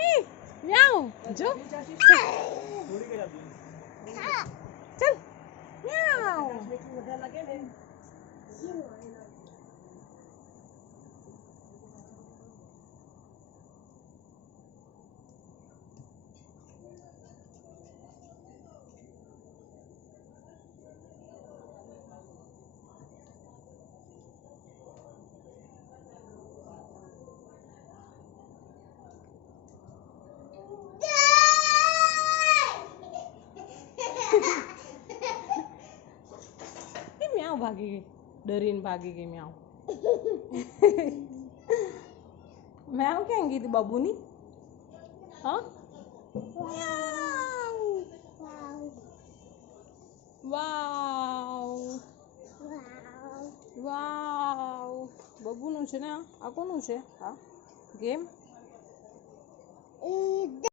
એ મ્યાઉ જો ચલ મ્યાઉ म्याऊ भागी गई डरीने भागी गई म्याऊ म्याऊ क्या गई थी बाबू नी हाँ વાવ વાવ બબુનું છે ને આ કોનું છે હા ગેમ